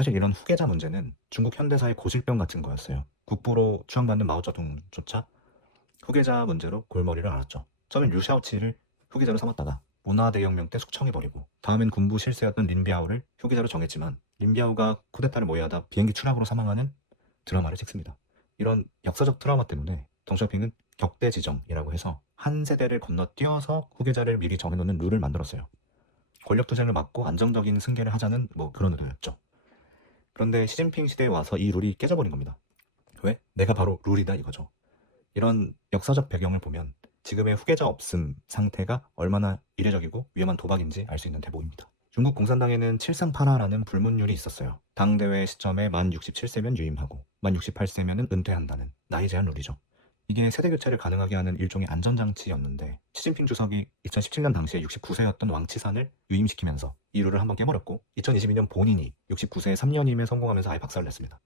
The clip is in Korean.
사실 이런 후계자 문제는 중국 현대사의 고질병 같은 거였어요. 국부로 추앙받는 마오쩌둥조차 후계자 문제로 골머리를 앓았죠. 처음엔 류샤오치를 후계자로 삼았다가 문화대혁명 때 숙청해버리고 다음엔 군부 실세였던 린비아오를 후계자로 정했지만 린비아오가 쿠데타를 모의하다 비행기 추락으로 사망하는 드라마를 찍습니다. 이런 역사적 트라우마 때문에 덩샤오핑은 격대 지정이라고 해서 한 세대를 건너뛰어서 후계자를 미리 정해놓는 룰을 만들었어요. 권력 투쟁을 막고 안정적인 승계를 하자는 뭐 그런 의도였죠. 그런데 시진핑 시대에 와서 이 룰이 깨져버린 겁니다. 왜? 내가 바로 룰이다 이거죠. 이런 역사적 배경을 보면 지금의 후계자 없음 상태가 얼마나 이례적이고 위험한 도박인지 알 수 있는 대목입니다. 중국 공산당에는 칠상파라라는 불문율이 있었어요. 당대회 시점에 만 67세면 유임하고 만 68세면 은퇴한다는 나이 제한 룰이죠. 이게 세대 교체를 가능하게 하는 일종의 안전장치였는데 시진핑 주석이 2017년 당시에 69세였던 왕치산을 유임시키면서 이 룰을 한번 깨버렸고 2022년 본인이 69세에 3년임에 성공하면서 아예 박살을 냈습니다.